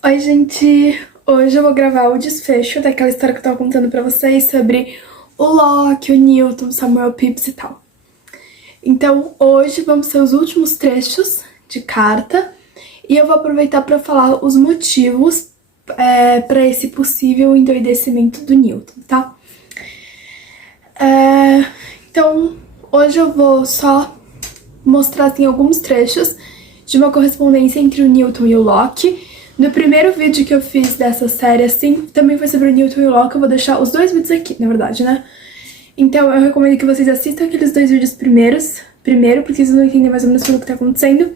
Oi, gente! Hoje eu vou gravar o desfecho daquela história que eu tava contando pra vocês sobre o Loki, o Newton, o Samuel Pepys e tal. Então, hoje vamos ser os últimos trechos de carta e eu vou aproveitar pra falar os motivos pra esse possível endoidecimento do Newton, tá? Então, hoje eu vou só mostrar assim, alguns trechos de uma correspondência entre o Newton e o Loki. No primeiro vídeo que eu fiz dessa série, assim, também foi sobre o Newton e o Loki. Eu vou deixar os dois vídeos aqui, na verdade, né? Então eu recomendo que vocês assistam aqueles dois vídeos primeiro, porque vocês vão entender mais ou menos tudo o que tá acontecendo.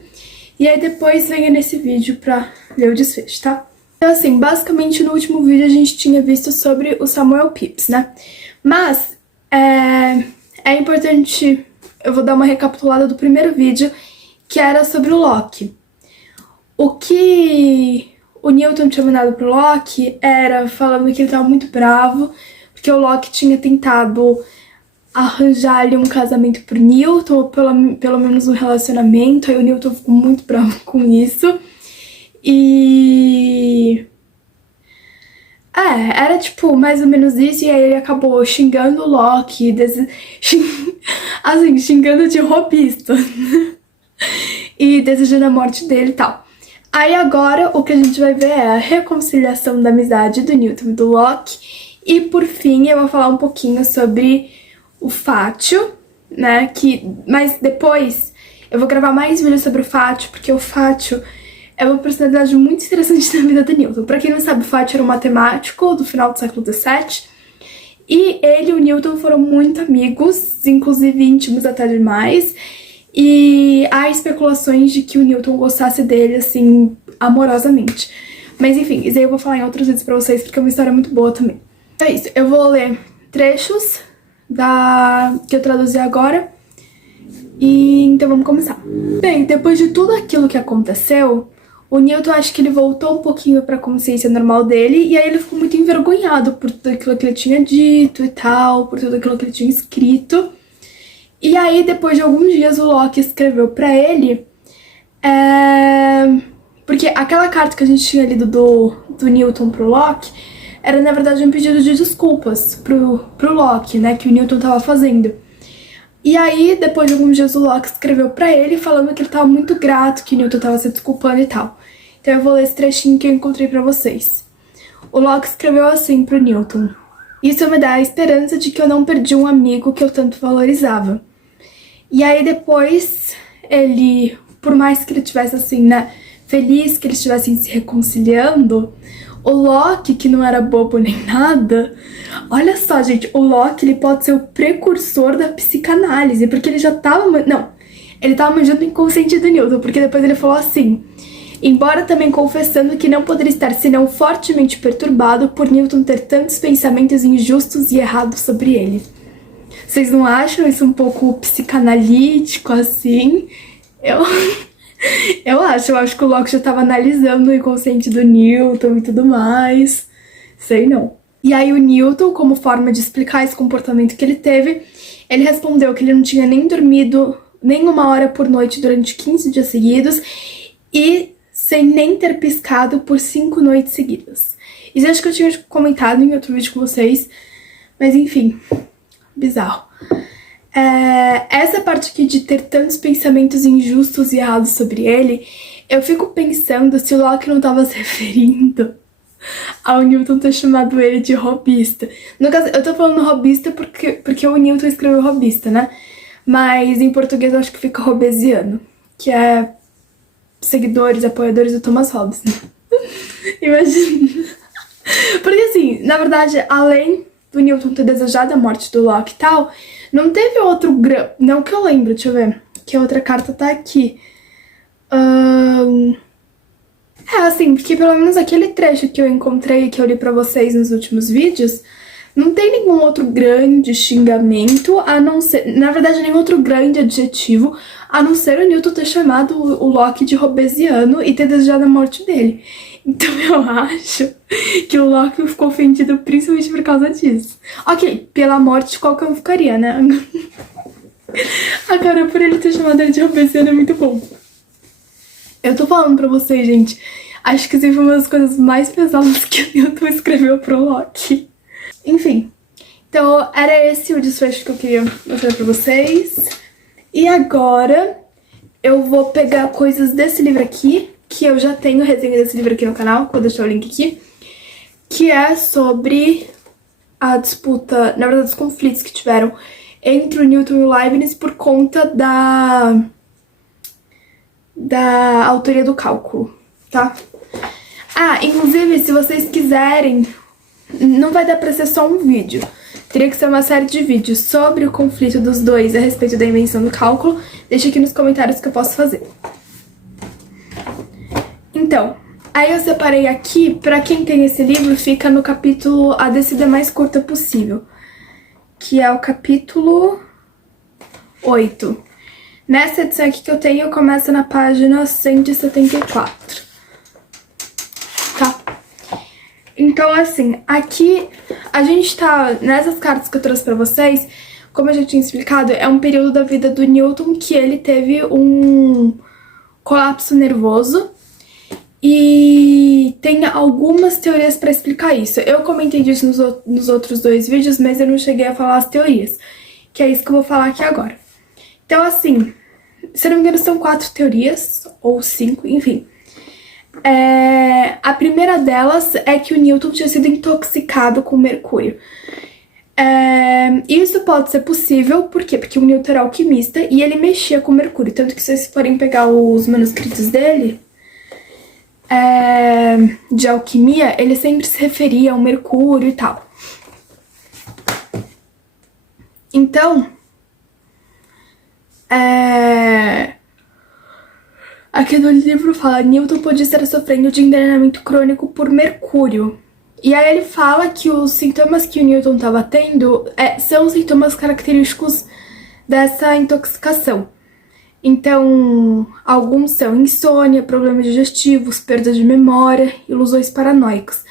E aí depois venha nesse vídeo pra ver o desfecho, tá? Então assim, basicamente no último vídeo a gente tinha visto sobre o Samuel Pepys, né? Mas é importante, eu vou dar uma recapitulada do primeiro vídeo, que era sobre o Loki. O que o Newton tinha mandado pro Loki era falando que ele tava muito bravo, porque o Loki tinha tentado arranjar ali um casamento pro Newton, ou pelo menos um relacionamento, aí o Newton ficou muito bravo com isso. E... era tipo mais ou menos isso, e aí ele acabou xingando o Loki, assim, xingando de robista, e desejando a morte dele e tal. Aí agora o que a gente vai ver é a reconciliação da amizade do Newton e do Loki. E por fim eu vou falar um pouquinho sobre o Fátio, né? Mas depois eu vou gravar mais vídeos sobre o Fátio, porque o Fátio é uma personalidade muito interessante na vida do Newton. Pra quem não sabe, o Fátio era um matemático do final do século XVII. E ele e o Newton foram muito amigos, inclusive íntimos até demais. E há especulações de que o Newton gostasse dele, assim, amorosamente. Mas enfim, isso aí eu vou falar em outros vídeos pra vocês, porque é uma história muito boa também. Então é isso, eu vou ler trechos que eu traduzi agora. E então vamos começar. Bem, depois de tudo aquilo que aconteceu, o Newton acho que ele voltou um pouquinho pra consciência normal dele, e aí ele ficou muito envergonhado por tudo aquilo que ele tinha dito e tal, por tudo aquilo que ele tinha escrito. E aí, depois de alguns dias, o Loki escreveu pra ele, porque aquela carta que a gente tinha lido do Newton pro Loki era, na verdade, um pedido de desculpas pro Loki, né, que o Newton tava fazendo. E aí, depois de alguns dias, o Loki escreveu pra ele falando que ele tava muito grato, que o Newton tava se desculpando e tal. Então eu vou ler esse trechinho que eu encontrei pra vocês. O Loki escreveu assim pro Newton: "Isso me dá a esperança de que eu não perdi um amigo que eu tanto valorizava." E aí depois, ele, por mais que ele tivesse assim, né, feliz que eles estivessem se reconciliando, o Loki, que não era bobo nem nada, olha só, gente, o Loki, ele pode ser o precursor da psicanálise, porque ele já tava, ele tava manjando o inconsciente do Newton, porque depois ele falou assim: "Embora também confessando que não poderia estar senão fortemente perturbado por Newton ter tantos pensamentos injustos e errados sobre ele." Vocês não acham isso um pouco psicanalítico, assim? Eu acho que o Locke já tava analisando o inconsciente do Newton e tudo mais. Sei não. E aí o Newton, como forma de explicar esse comportamento que ele teve, ele respondeu que ele não tinha nem dormido nem uma hora por noite durante 15 dias seguidos e sem nem ter piscado por 5 noites seguidas. Isso acho que eu tinha comentado em outro vídeo com vocês, mas enfim... bizarro. Essa parte aqui de ter tantos pensamentos injustos e errados sobre ele, eu fico pensando se o Loki não tava se referindo ao Newton ter chamado ele de robista. No caso, eu tô falando robista porque o Newton escreveu robista, né? Mas em português eu acho que fica robesiano, que é seguidores, apoiadores do Thomas Hobbes, né? Imagina. Porque assim, na verdade, além do Newton ter desejado a morte do Loki e tal, não teve outro não que eu lembro, deixa eu ver, que a outra carta tá aqui. Assim, porque pelo menos aquele trecho que eu encontrei, que eu li pra vocês nos últimos vídeos, não tem nenhum outro grande xingamento, a não ser, na verdade, nenhum outro grande adjetivo, a não ser o Newton ter chamado o Loki de robesiano e ter desejado a morte dele. Então eu acho que o Loki ficou ofendido principalmente por causa disso. Ok, pela morte qualquer um ficaria, né? Agora, por ele ter chamado ele de robesiano é muito bom. Eu tô falando pra vocês, gente, Acho que isso foi uma das coisas mais pesadas que o Newton escreveu pro Locke. Enfim, então era esse o desfecho que eu queria mostrar pra vocês. E agora eu vou pegar coisas desse livro aqui, que eu já tenho resenha desse livro aqui no canal, vou deixar o link aqui, que é sobre a disputa, na verdade, os conflitos que tiveram entre o Newton e o Leibniz por conta da autoria do cálculo, tá? Ah, inclusive, se vocês quiserem, não vai dar pra ser só um vídeo. Teria que ser uma série de vídeos sobre o conflito dos dois a respeito da invenção do cálculo. Deixa aqui nos comentários que eu posso fazer. Então, aí eu separei aqui, pra quem tem esse livro, fica no capítulo A Descida Mais Curta Possível, que é o capítulo 8. Nessa edição aqui que eu tenho, começa na página 174. Tá? Então, assim, aqui a gente tá, nessas cartas que eu trouxe pra vocês, como eu já tinha explicado, é um período da vida do Newton que ele teve um colapso nervoso. E tem algumas teorias pra explicar isso. Eu comentei disso nos outros dois vídeos, mas eu não cheguei a falar as teorias, que é isso que eu vou falar aqui agora. Então, assim, se eu não me engano, são 4 teorias, ou 5, enfim. A primeira delas é que o Newton tinha sido intoxicado com mercúrio. Isso pode ser possível, por quê? Porque o Newton era alquimista e ele mexia com mercúrio. Tanto que se vocês forem pegar os manuscritos dele, de alquimia, ele sempre se referia ao mercúrio e tal. Então, aqui no livro fala, Newton podia estar sofrendo de envenenamento crônico por mercúrio. E aí ele fala que os sintomas que o Newton estava tendo são sintomas característicos dessa intoxicação. Então, alguns são insônia, problemas digestivos, perda de memória, ilusões paranoicas.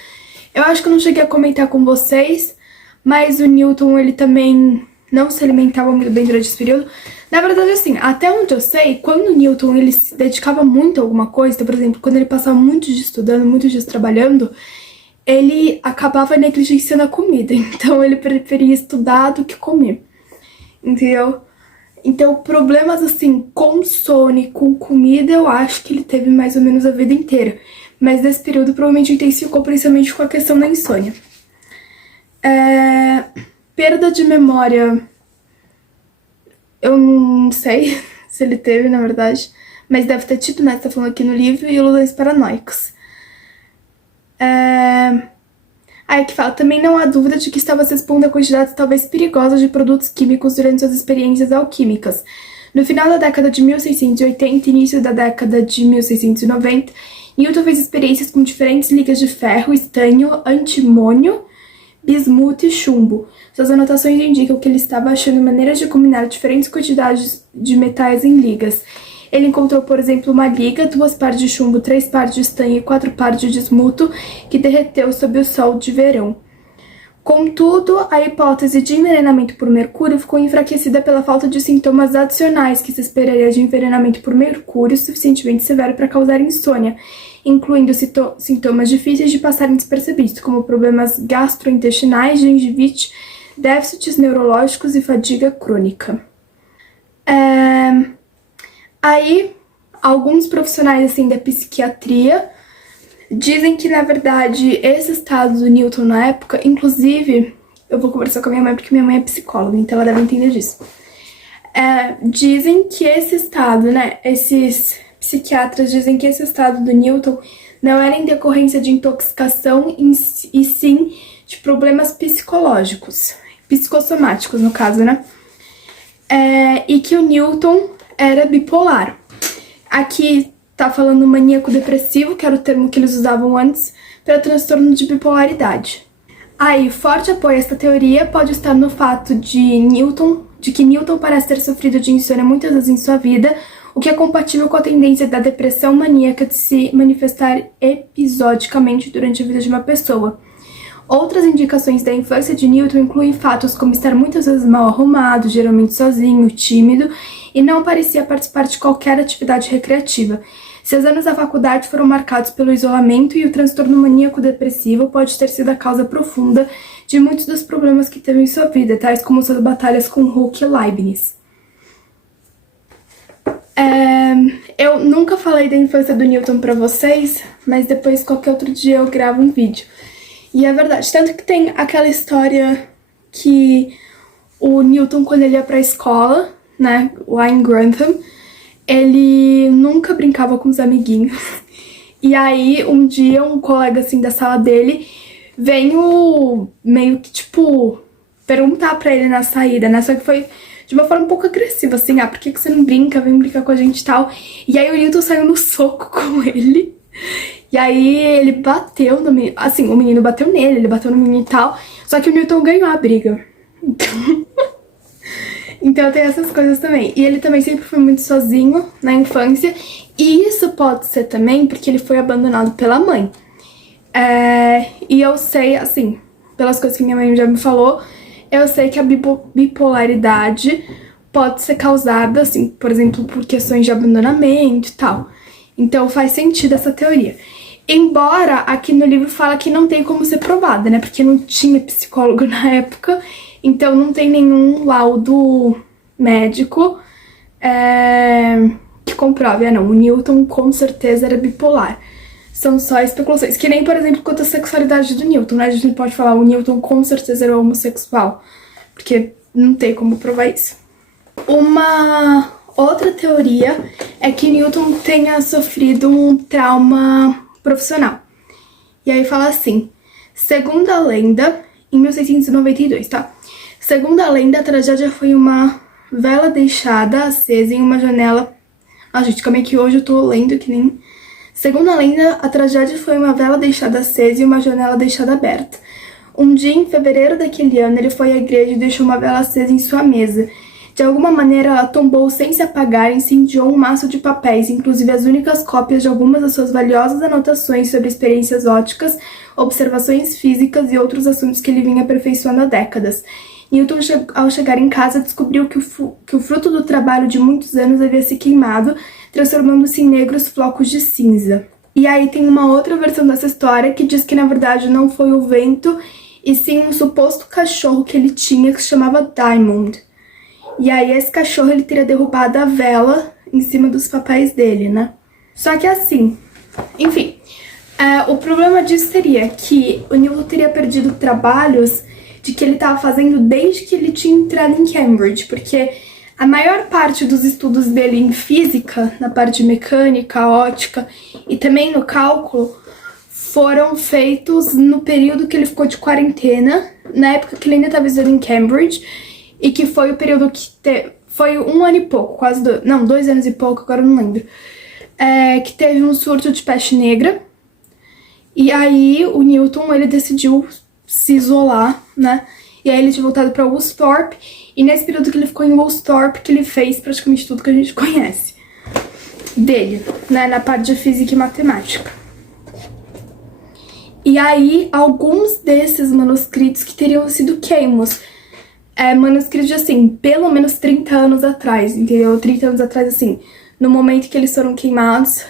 Eu acho que eu não cheguei a comentar com vocês, mas o Newton, ele também não se alimentava muito bem durante esse período. Na verdade, assim, até onde eu sei, quando o Newton ele se dedicava muito a alguma coisa, então, por exemplo, quando ele passava muitos dias estudando, muitos dias trabalhando, ele acabava negligenciando a comida. Então, ele preferia estudar do que comer, entendeu? Então, problemas, assim, com sono e com comida, eu acho que ele teve mais ou menos a vida inteira. Mas nesse período, provavelmente, intensificou principalmente com a questão da insônia. Perda de memória, eu não sei se ele teve, na verdade, mas deve ter tido, né? Tá falando aqui no livro, e ilusões paranoicas. Aí que fala, também não há dúvida de que estava se expondo a quantidades talvez perigosas de produtos químicos durante suas experiências alquímicas. No final da década de 1680 e início da década de 1690, Newton fez experiências com diferentes ligas de ferro, estanho, antimônio, bismuto e chumbo. Suas anotações indicam que ele estava achando maneiras de combinar diferentes quantidades de metais em ligas. Ele encontrou, por exemplo, uma liga, 2 pares de chumbo, 3 pares de estanho e 4 pares de bismuto, que derreteu sob o sol de verão. Contudo, a hipótese de envenenamento por mercúrio ficou enfraquecida pela falta de sintomas adicionais que se esperaria de envenenamento por mercúrio suficientemente severo para causar insônia, incluindo sintomas difíceis de passarem despercebidos, como problemas gastrointestinais, gengivite, déficits neurológicos e fadiga crônica. Aí, alguns profissionais assim da psiquiatria dizem que, na verdade, esse estado do Newton na época, inclusive, eu vou conversar com a minha mãe porque minha mãe é psicóloga, então ela deve entender disso. Dizem que esse estado, né, esses psiquiatras dizem que esse estado do Newton não era em decorrência de intoxicação e sim de problemas psicológicos, psicossomáticos no caso, né? E que o Newton era bipolar. Aqui tá falando maníaco-depressivo, que era o termo que eles usavam antes, para transtorno de bipolaridade. Aí, forte apoio a esta teoria pode estar no fato de que Newton parece ter sofrido de insônia muitas vezes em sua vida, o que é compatível com a tendência da depressão maníaca de se manifestar episodicamente durante a vida de uma pessoa. Outras indicações da infância de Newton incluem fatos como estar muitas vezes mal arrumado, geralmente sozinho, tímido, e não parecia participar de qualquer atividade recreativa. Seus anos da faculdade foram marcados pelo isolamento e o transtorno maníaco-depressivo pode ter sido a causa profunda de muitos dos problemas que teve em sua vida, tais como suas batalhas com Hooke e Leibniz. Eu nunca falei da infância do Newton pra vocês, mas depois qualquer outro dia eu gravo um vídeo. E é verdade, tanto que tem aquela história que o Newton, quando ele ia pra escola, né, lá em Grantham, ele nunca brincava com os amiguinhos. E aí, um dia, um colega, assim, da sala dele veio meio que, tipo, perguntar pra ele na saída, né? Só que foi de uma forma um pouco agressiva, assim, por que você não brinca? Vem brincar com a gente e tal. E aí o Newton saiu no soco com ele. E aí ele bateu no menino, assim, o menino bateu nele, ele bateu no menino e tal. Só que o Newton ganhou a briga. Então tem essas coisas também. E ele também sempre foi muito sozinho na infância. E isso pode ser também porque ele foi abandonado pela mãe. E eu sei, assim, pelas coisas que minha mãe já me falou, eu sei que a bipolaridade pode ser causada, assim, por exemplo, por questões de abandonamento e tal. Então faz sentido essa teoria. Embora aqui no livro fala que não tem como ser provada, né? Porque não tinha psicólogo na época, então não tem nenhum laudo médico que comprove. Não, o Newton com certeza era bipolar. São só especulações. Que nem, por exemplo, quanto à sexualidade do Newton, né? A gente não pode falar o Newton com certeza era homossexual, porque não tem como provar isso. Uma outra teoria é que Newton tenha sofrido um trauma profissional. E aí fala assim, segundo a lenda, em 1692, tá? Segundo a lenda, a tragédia foi uma vela deixada acesa em uma janela... gente, calma aí que hoje eu tô lendo que nem... Segundo a lenda, a tragédia foi uma vela deixada acesa e uma janela deixada aberta. Um dia, em fevereiro daquele ano, ele foi à igreja e deixou uma vela acesa em sua mesa. De alguma maneira, ela tombou sem se apagar e incendiou um maço de papéis, inclusive as únicas cópias de algumas das suas valiosas anotações sobre experiências ópticas, observações físicas e outros assuntos que ele vinha aperfeiçoando há décadas. Newton, ao chegar em casa, descobriu que o fruto do trabalho de muitos anos havia se queimado, transformando-se em negros flocos de cinza. E aí tem uma outra versão dessa história que diz que, na verdade, não foi o vento, e sim um suposto cachorro que ele tinha, que se chamava Diamond. E aí esse cachorro, ele teria derrubado a vela em cima dos papéis dele, né? Só que assim, enfim, o problema disso seria que o Newton teria perdido trabalhos de que ele estava fazendo desde que ele tinha entrado em Cambridge, porque a maior parte dos estudos dele em física, na parte de mecânica, ótica e também no cálculo, foram feitos no período que ele ficou de quarentena, na época que ele ainda estava estudando em Cambridge, e que foi o período que foi 1 ano e pouco, quase 2 anos e pouco, agora eu não lembro, que teve um surto de peste negra, e aí o Newton, ele decidiu se isolar, né, e aí ele tinha voltado para Woolsthorpe, e nesse período que ele ficou em Woolsthorpe, que ele fez praticamente tudo que a gente conhece dele, né, na parte de física e matemática. E aí, alguns desses manuscritos que teriam sido queimos, manuscritos de, assim, pelo menos 30 anos atrás, entendeu? 30 anos atrás, assim, no momento que eles foram queimados,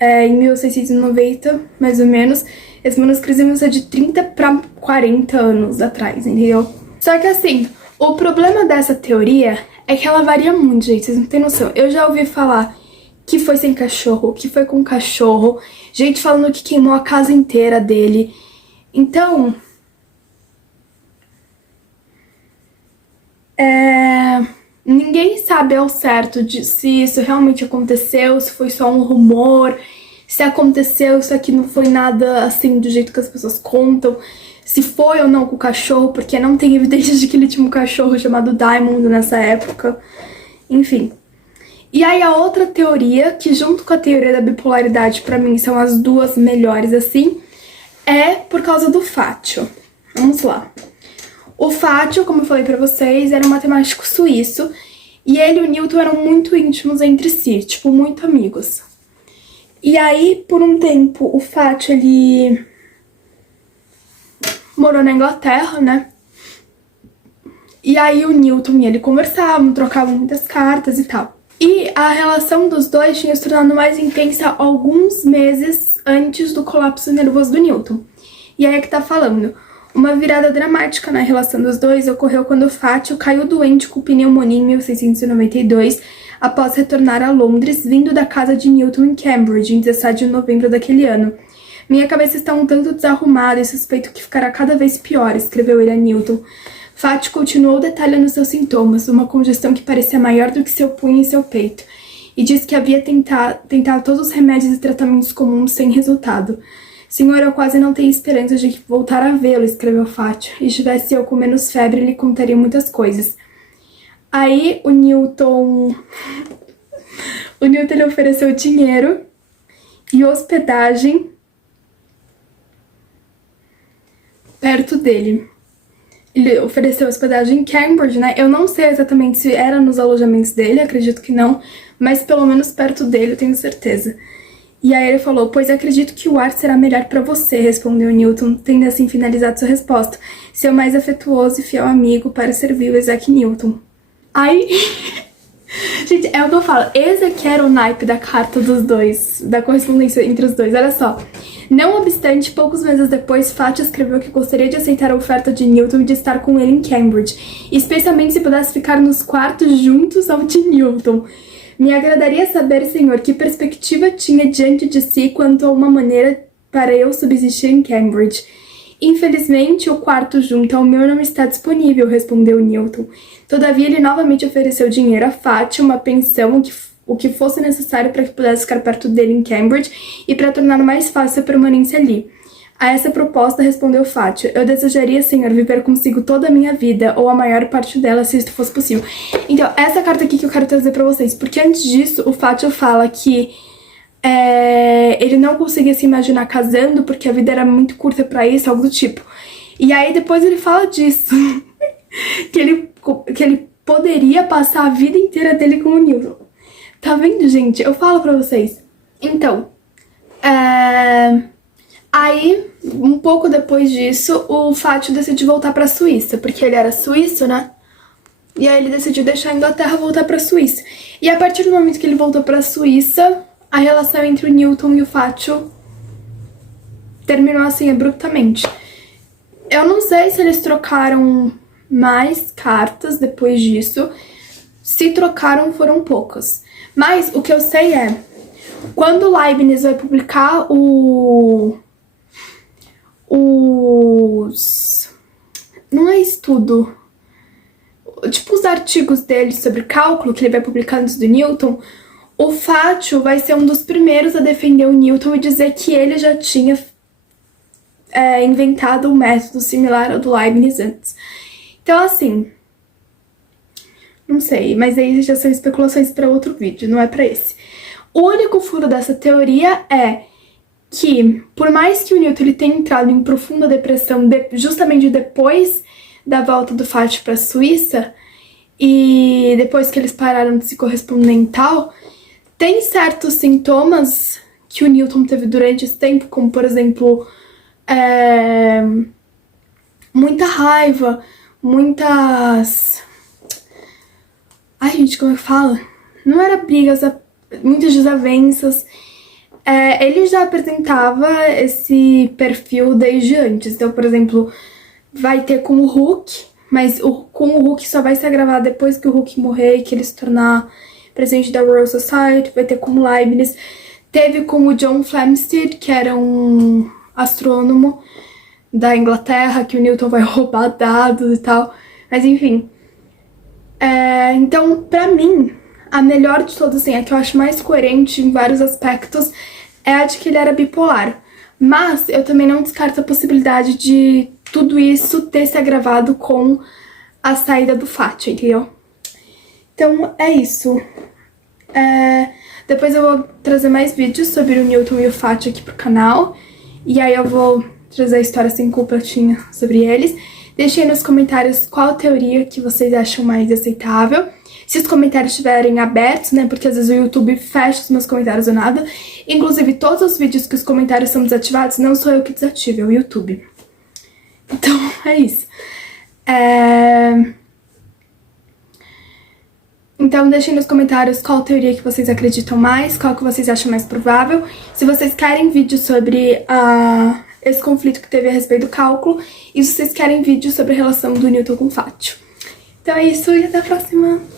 em 1690, mais ou menos, esses manuscritos iam ser de 30 para 40 anos atrás, entendeu? Só que, assim, o problema dessa teoria é que ela varia muito, gente, vocês não têm noção. Eu já ouvi falar que foi sem cachorro, que foi com cachorro, gente falando que queimou a casa inteira dele. Então, ninguém sabe ao certo se isso realmente aconteceu, se foi só um rumor, se aconteceu, isso aqui não foi nada assim do jeito que as pessoas contam, se foi ou não com o cachorro, porque não tem evidências de que ele tinha um cachorro chamado Diamond nessa época, enfim. E aí a outra teoria, que junto com a teoria da bipolaridade, pra mim, são as duas melhores, assim, é por causa do Fátio. Vamos lá. O Fátio, como eu falei pra vocês, era um matemático suíço, e ele e o Newton eram muito íntimos entre si, tipo, muito amigos. E aí, por um tempo, o Fátio, ele morou na Inglaterra, né? E aí o Newton e ele conversavam, trocavam muitas cartas e tal. E a relação dos dois tinha se tornado mais intensa alguns meses antes do colapso nervoso do Newton. E aí é que tá falando. Uma virada dramática na relação dos dois ocorreu quando Fátio caiu doente com pneumonia em 1692, após retornar a Londres, vindo da casa de Newton em Cambridge, em 17 de novembro daquele ano. Minha cabeça está um tanto desarrumada e suspeito que ficará cada vez pior, escreveu ele a Newton. Fátio continuou detalhando seus sintomas, uma congestão que parecia maior do que seu punho e seu peito, e disse que havia tentado todos os remédios e tratamentos comuns sem resultado. Senhor, eu quase não tenho esperança de voltar a vê-lo, escreveu Fátio, e tivesse eu com menos febre, lhe contaria muitas coisas. Aí o Newton lhe ofereceu dinheiro e hospedagem perto dele. Ele ofereceu hospedagem em Cambridge, né? Eu não sei exatamente se era nos alojamentos dele, acredito que não, mas pelo menos perto dele, eu tenho certeza. E aí ele falou, pois acredito que o ar será melhor pra você, respondeu Newton, tendo assim finalizado sua resposta. Seu mais afetuoso e fiel amigo para servir o Isaac Newton. Aí... Gente, é o que eu falo, esse aqui era o naipe da carta dos dois, da correspondência entre os dois, olha só. Não obstante, poucos meses depois, Fátio escreveu que gostaria de aceitar a oferta de Newton de estar com ele em Cambridge, especialmente se pudesse ficar nos quartos juntos ao de Newton. Me agradaria saber, senhor, que perspectiva tinha diante de si quanto a uma maneira para eu subsistir em Cambridge. Infelizmente, o quarto junto ao meu não está disponível, respondeu Newton. Todavia, ele novamente ofereceu dinheiro a Fátio, uma pensão, o que fosse necessário para que pudesse ficar perto dele em Cambridge e para tornar mais fácil a permanência ali. A essa proposta respondeu Fátio, eu desejaria, senhor, viver consigo toda a minha vida, ou a maior parte dela, se isto fosse possível. Então, essa carta aqui que eu quero trazer pra vocês, porque antes disso, o Fátio fala que ele não conseguia se imaginar casando, porque a vida era muito curta pra isso, algo do tipo. E aí, depois ele fala disso, que ele poderia passar a vida inteira dele com o Newton. Tá vendo, gente? Eu falo pra vocês. Então, aí, um pouco depois disso, o Fátio decidiu voltar pra Suíça, porque ele era suíço, né? E aí ele decidiu deixar a Inglaterra e voltar pra Suíça. E a partir do momento que ele voltou pra Suíça, a relação entre o Newton e o Fátio terminou assim, abruptamente. Eu não sei se eles trocaram mais cartas depois disso. Se trocaram, foram poucas. Mas o que eu sei é, quando Leibniz vai publicar não é estudo, tipo os artigos dele sobre cálculo, que ele vai publicar antes do Newton, o Fátio vai ser um dos primeiros a defender o Newton e dizer que ele já tinha inventado um método similar ao do Leibniz antes. Então, assim, não sei, mas aí já são especulações para outro vídeo, não é para esse. O único furo dessa teoria é que, por mais que o Newton ele tenha entrado em profunda depressão justamente depois da volta do Fátio para a Suíça, e depois que eles pararam de se corresponder e tal, tem certos sintomas que o Newton teve durante esse tempo, como, por exemplo, muita raiva, muitas... Ai, gente, como é que fala? Não era brigas, muitas desavenças. Ele já apresentava esse perfil desde antes. Então, por exemplo, vai ter com o Hooke, mas com o Hooke só vai ser gravado depois que o Hooke morrer e que ele se tornar presidente da Royal Society. Vai ter com o Leibniz. Teve com o John Flamsteed, que era um astrônomo da Inglaterra, que o Newton vai roubar dados e tal. Mas, enfim. Então, pra mim, a melhor de todas, assim, a que eu acho mais coerente em vários aspectos, é a de que ele era bipolar. Mas eu também não descarto a possibilidade de tudo isso ter se agravado com a saída do Fátio, entendeu? Então, é isso. Depois eu vou trazer mais vídeos sobre o Newton e o Fátio aqui pro canal. E aí eu vou trazer a história assim completinha sobre eles. Deixem aí nos comentários qual teoria que vocês acham mais aceitável. Se os comentários estiverem abertos, né, porque às vezes o YouTube fecha os meus comentários ou nada. Inclusive, todos os vídeos que os comentários são desativados, não sou eu que desativo, é o YouTube. Então, é isso. Então deixem nos comentários qual teoria que vocês acreditam mais, qual que vocês acham mais provável. Se vocês querem vídeo sobre esse conflito que teve a respeito do cálculo, e se vocês querem vídeo sobre a relação do Newton com Fátio. Então é isso e até a próxima!